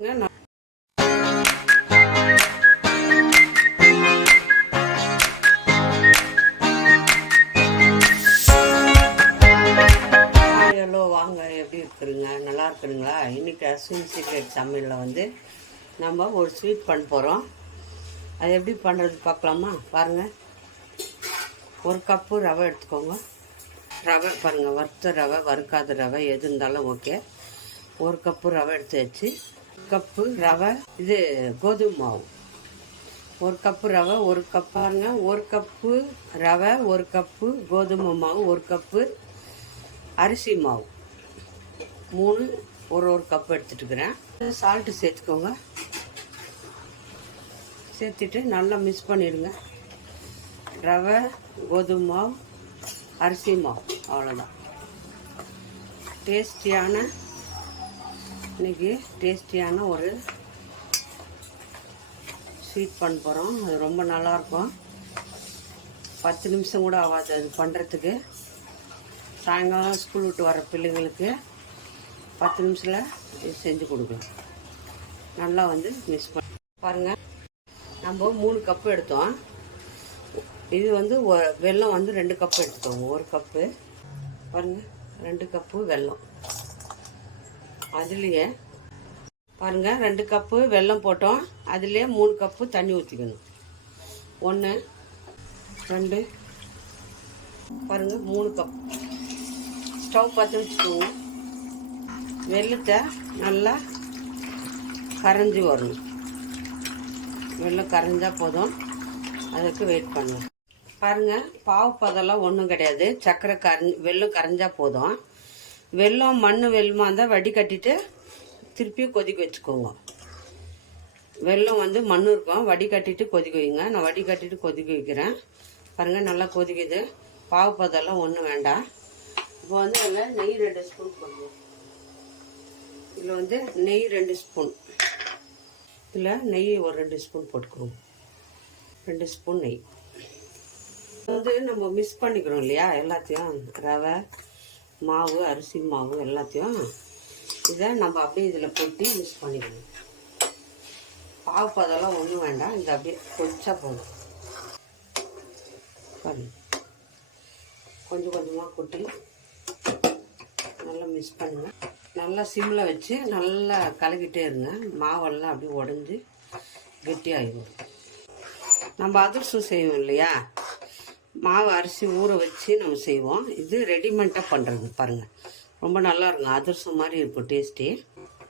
Yellow வாங்க, எப்படி இருக்குதுங்க? நல்லா இருக்குதுங்களா? இன்றைக்கி அஸ்வின் சீக்ரெட் சமையலில் வந்து நம்ம ஒரு ஸ்வீட் பண்ண போகிறோம். அது எப்படி பண்ணுறது பார்க்கலாமா? பாருங்கள், ஒரு கப்பு ரவை எடுத்துக்கோங்க. ரவை பாருங்கள், வறுத்த ரவை, வறுக்காத ரவை எது இருந்தாலும் ஓகே. ஒரு கப்பு ரவை எடுத்து வச்சு, கப்பு ரவை, இது கோதுமை மாவு, ஒரு கப்பு ரவை, ஒரு கப் பாருங்க, ஒரு கப்பு ரவை, ஒரு கப்பு கோதுமை மாவு, ஒரு கப்பு அரிசி மாவு, மூணு ஒரு கப்பு எடுத்துட்டுக்கிறேன். சால்ட்டு சேர்த்துக்கோங்க. சேர்த்துட்டு நல்லா மிக்ஸ் பண்ணிடுங்க. ரவை, கோதுமை மாவு, அரிசி மாவு, அவ்வளோதான். டேஸ்டியான இன்றைக்கி டேஸ்டியான ஒரு ஸ்வீட் பண்ண போகிறோம். அது ரொம்ப நல்லாயிருக்கும். 10 நிமிஷம் கூட ஆகாது அது பண்ணுறதுக்கு. சாயங்காலம் ஸ்கூல் விட்டு வர பிள்ளைங்களுக்கு 10 நிமிஷத்தில் செஞ்சு கொடுக்கலாம். நல்லா வந்து மிக்ஸ் பண்ணி பாருங்கள். நம்ம 3 கப்பு எடுத்தோம். இது வந்து வெல்லம் வந்து 2 கப்பு எடுத்துக்கோங்க. ஒரு கப்பு பாருங்கள், 2 கப்பு வெல்லம். அதுலேயே பாருங்கள், 2 கப்பு வெல்லம் போட்டோம். அதுலேயே 3 கப்பு தண்ணி ஊற்றிக்கணும். 1 2 பாருங்கள், 3 கப். ஸ்டவ் பற்ற வச்சுக்கோங்க. வெல்லத்தை நல்லா கரைஞ்சி வரணும். வெல்லம் கரைஞ்சால் போதும். அதுக்கு வெயிட் பண்ணுவோம். பாருங்கள், பாவு பதெல்லாம் ஒன்றும் கிடையாது. சர்க்கரை வெல்லம் கரைஞ்சால் போதும். வெல்லம் மண் வெல்லமாக இருந்தால் வடிகட்டிட்டு திருப்பியும் கொதிக்க வச்சுக்கோங்க. வெல்லம் வந்து மண் இருக்கும், வடிகட்டிட்டு கொதிக்க வைங்க. நான் வடிகட்டிட்டு கொதிக்க வைக்கிறேன். பாருங்கள், நல்லா கொதிக்குது. பாவு பதெல்லாம் ஒன்றும் வேண்டாம். இப்போ வந்து அதில் நெய் 2 ஸ்பூன் போடுவோம். இதில் வந்து நெய் 2 ஸ்பூன், இதில் நெய் ஒரு 2 ஸ்பூன் போட்டுக்குவோம். 2 ஸ்பூன் நெய் வந்து நம்ம மிக்ஸ் பண்ணிக்கிறோம் இல்லையா, எல்லாத்தையும் ரவை மாவு, அரிசி மாவு எல்லாத்தையும் இதை நம்ம அப்படியே இதில் கொட்டி மிக்ஸ் பண்ணிக்கணும். பாவு பதெல்லாம் ஒன்றும் வேண்டாம். இது அப்படியே கொச்சா போதும். பாருங்க, கொஞ்சம் கொஞ்சமாக கொட்டி நல்லா மிக்ஸ் பண்ணுங்கள். நல்லா சிம்மில் வச்சு நல்லா கலக்கிட்டே இருங்க. மாவெல்லாம் அப்படியே உடஞ்சி கெட்டியாகிடும். நம்ம அதிரசம் செய்வோம் இல்லையா, மாவு அரிசி ஊற வச்சு நம்ம செய்வோம். இது ரெடிமேடாக பண்ணுறது. பாருங்கள், ரொம்ப நல்லா இருக்கும். அதிரசம் மாதிரி இருக்கும் டேஸ்டி.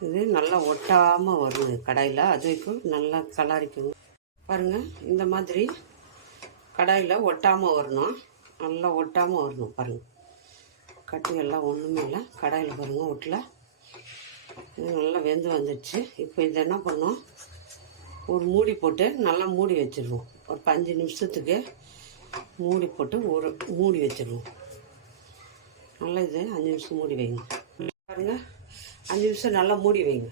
இது நல்லா ஒட்டாமல் வருது கடாயில். அது வரைக்கும் நல்லா கலாரிக்குங்க. பாருங்கள், இந்த மாதிரி கடாயில் ஒட்டாமல் வரணும். நல்லா ஒட்டாமல் வரணும். பாருங்கள், கட்டி எல்லாம் ஒன்றுமே இல்லை. கடாயில் பாருங்கள் ஒட்டலை. இது நல்லா வெந்து வந்துடுச்சு. இப்போ இதை என்ன பண்ணோம், ஒரு மூடி போட்டு நல்லா மூடி வச்சுருவோம். ஒரு 5 நிமிஷத்துக்கு மூடி போட்டு மூடி வச்சிடுவோம். நல்லா இது 5 நிமிஷம் மூடி வைங்க. பாருங்கள், 5 நிமிஷம் நல்லா மூடி வைங்க.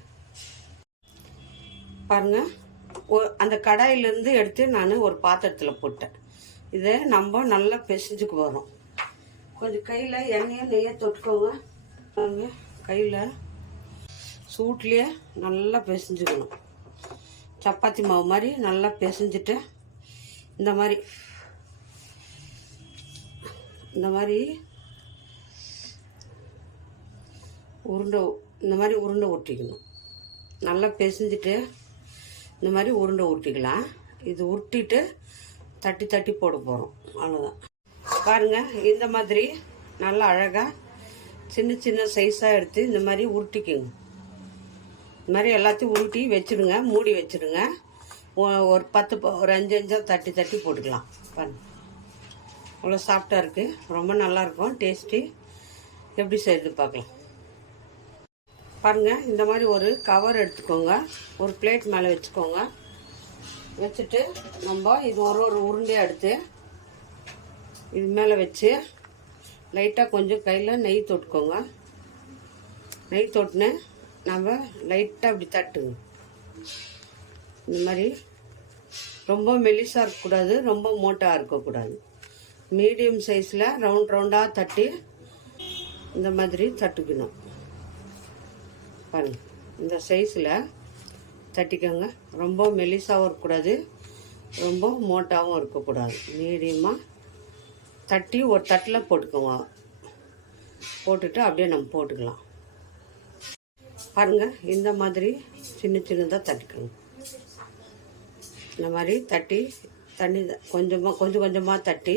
பாருங்கள், அந்த கடாயிலேருந்து எடுத்து நான் ஒரு பாத்திரத்தில் போட்டேன். இதை நம்ம நல்லா பிசைஞ்சுக்கு வரோம். கொஞ்சம் கையில் எண்ணெயை நெய்யை தொட்டுக்கோங்க. பாருங்கள், கையில் சூட்லேயே நல்லா பிசைஞ்சுக்கணும். சப்பாத்தி மாவு மாதிரி நல்லா பிசைஞ்சிட்டு இந்த மாதிரி உருண்டை ஊற்றிக்கணும். நல்லா பிசைஞ்சிட்டு இந்த மாதிரி உருண்டை ஊற்றிக்கலாம். இது உருட்டிட்டு தட்டி தட்டி போட போகிறோம். அவ்வளோதான். பாருங்கள், இந்த மாதிரி நல்லா அழகாக சின்ன சின்ன சைஸாக எடுத்து இந்த மாதிரி உருட்டிக்குங்க. இந்த மாதிரி எல்லாத்தையும் உருட்டி வச்சுடுங்க. மூடி வச்சுடுங்க. ஒரு 5 5 தட்டி தட்டி போட்டுக்கலாம். பாருங்கள், அவ்வளோ சாஃப்டாக இருக்குது. ரொம்ப நல்லாயிருக்கும் டேஸ்டி. எப்படி செய்யுது பார்க்கலாம். பாருங்கள், இந்த மாதிரி ஒரு கவர் எடுத்துக்கோங்க. ஒரு பிளேட் மேலே வச்சுக்கோங்க. வச்சுட்டு நம்ம இது ஒரு உருண்டையாக எடுத்து இது மேலே வச்சு லைட்டாக கொஞ்சம் கையில் நெய் தொட்டுக்கோங்க. நெய் தொட்டுன்னு நம்ம லைட்டாக அப்படி தட்டுங்க. இந்த மாதிரி ரொம்ப மெலிசாக இருக்கக்கூடாது, ரொம்ப மோட்டாக இருக்கக்கூடாது. மீடியம் சைஸில் ரவுண்டாக தட்டி இந்த மாதிரி தட்டுக்கணும். பாருங்கள், இந்த சைஸில் தட்டிக்கோங்க. ரொம்ப மெலிசாகவும் இருக்கக்கூடாது, ரொம்ப மோட்டாகவும் இருக்கக்கூடாது. மீடியமாக தட்டி ஒரு தட்டில் போட்டுக்கோங்க. போட்டுட்டு அப்படியே நம்ம போட்டுக்கலாம். பாருங்கள், இந்த மாதிரி சின்ன சின்னதாக தட்டிக்கோங்க. இந்த மாதிரி தட்டி தண்ணி கொஞ்சம் கொஞ்சமாக தட்டி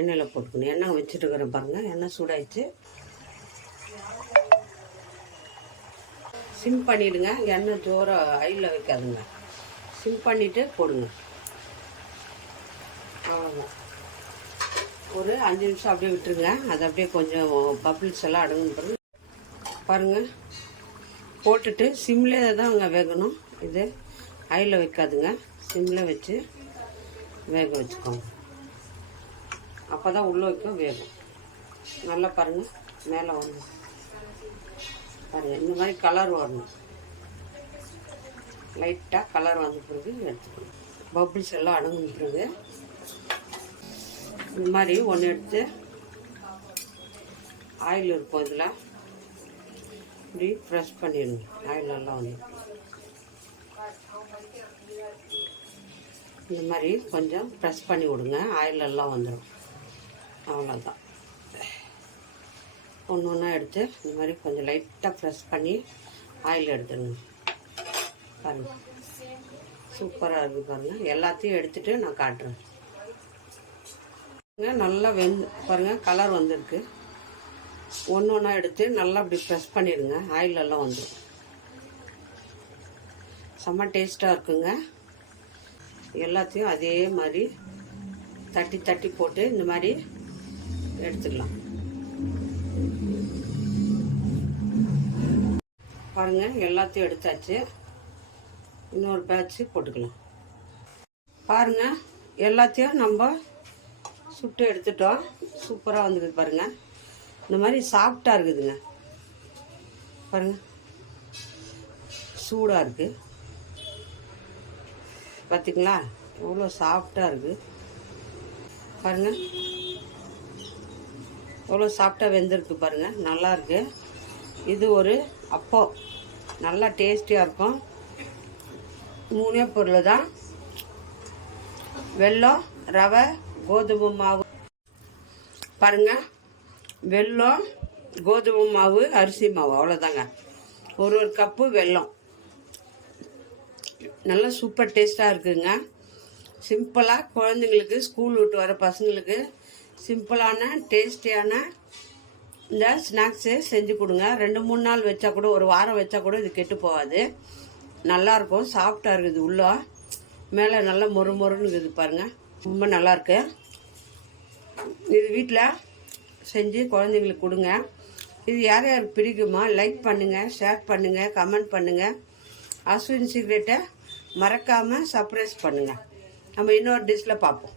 எண்ணெயில் போட்டுக்கணும். எண்ணெய் வச்சுட்டுருக்குறேன் பாருங்கள். எண்ணெய் சூடாயிடுச்சு. சிம் பண்ணிவிடுங்க. எண்ணெய் ஜோராக ஹையில் வைக்காதுங்க. சிம் பண்ணிவிட்டு போடுங்க. அவ்வளோதான். ஒரு 5 நிமிஷம் அப்படியே விட்டுருங்க. அது அப்படியே கொஞ்சம் பபிள்ஸ் எல்லாம் அடங்குன பிறகு பாருங்கள், போட்டுட்டு சிம்லேயே தான் அங்கே வேகணும். இது ஹையில் வைக்காதுங்க, சிம்மில் வச்சு வேக வச்சுக்கோங்க. அப்போ தான் உள்ளே வைக்க வேகும். நல்லா பாருங்கள், மேலே வரணும். பாருங்கள், இந்த மாதிரி கலர் வரணும். லைட்டாக கலர் வந்த பிறகு எடுத்துக்கணும். பபிள்ஸ் எல்லாம் அடங்குன பிறகு இந்த மாதிரி ஒன்று எடுத்து ஆயில் இருக்கும், இதில் இப்படி ப்ரெஸ் பண்ணிடணும். ஆயில் எல்லாம் வந்து இந்த மாதிரி கொஞ்சம் ப்ரெஸ் பண்ணி விடுங்க. ஆயில் எல்லாம் வந்துடும். அவ்வளோதான். ஒன்று ஒன்றா எடுத்து இந்த மாதிரி கொஞ்சம் லைட்டாக ப்ரெஸ் பண்ணி ஆயில் எடுத்துடுங்க. பாருங்கள், சூப்பராக இருக்குது பாருங்கள். எல்லாத்தையும் எடுத்துகிட்டு நான் காட்டுறேன். நல்லா பாருங்கள், கலர் வந்துருக்கு. ஒன்று ஒன்றா எடுத்து நல்லா அப்படி ப்ரெஸ் பண்ணிடுங்க. ஆயிலெல்லாம் வந்துடும். செம்ம டேஸ்ட்டாக இருக்குங்க. எல்லாத்தையும் அதே மாதிரி தட்டி தட்டி போட்டு இந்த மாதிரி எடுத்துக்கலாம். பாருங்கள், எல்லாத்தையும் எடுத்தாச்சு. இன்னொரு பேட்ச்சு போட்டுக்கலாம். பாருங்கள், எல்லாத்தையும் நம்ம சுட்டு எடுத்துட்டோம். சூப்பராக வந்துருக்குது பாருங்கள். இந்த மாதிரி சாஃப்டாக இருக்குதுங்க. பாருங்கள், சூடாக இருக்குது பார்த்திங்களா? எவ்வளோ சாஃப்டாக இருக்குது பாருங்கள். எவ்வளோ சாஃப்டாக வெந்திருக்கு பாருங்கள். நல்லாயிருக்கு. இது ஒரு அப்போ நல்லா டேஸ்டியாக இருக்கும். 3 பொருள் தான். வெல்லம், ரவை, கோதுமை மாவு. பாருங்கள், வெல்லம், கோதுமை மாவு, அரிசி மாவு, அவ்வளோதாங்க. ஒரு கப்பு வெல்லம். நல்லா சூப்பர் டேஸ்ட்டாக இருக்குதுங்க. சிம்பிளாக குழந்தைங்களுக்கு, ஸ்கூல் விட்டு வர பசங்களுக்கு சிம்பிளான டேஸ்டியான இந்த ஸ்நாக்ஸு செஞ்சு கொடுங்க. 2-3 நாள் வச்சா கூட, ஒரு வாரம் வச்சா கூட இது கெட்டு போகாது. நல்லாயிருக்கும். சாஃப்டாக இருக்குது. உள்ள மேலே நல்லா மொறு மொறுன்னு இருக்குது பாருங்கள். ரொம்ப நல்லாயிருக்கு. இது வீட்டில் செஞ்சு குழந்தைங்களுக்கு கொடுங்க. இது யார் யாருக்கு பிடிக்குமா லைக் பண்ணுங்கள், ஷேர் பண்ணுங்கள், கமெண்ட் பண்ணுங்கள். அஸ்வின் சீக்ரெட்டை மறக்காமல் சர்ப்ரைஸ் பண்ணுங்கள். நம்ம இன்னொரு டிஷ்ஷில் பார்ப்போம்.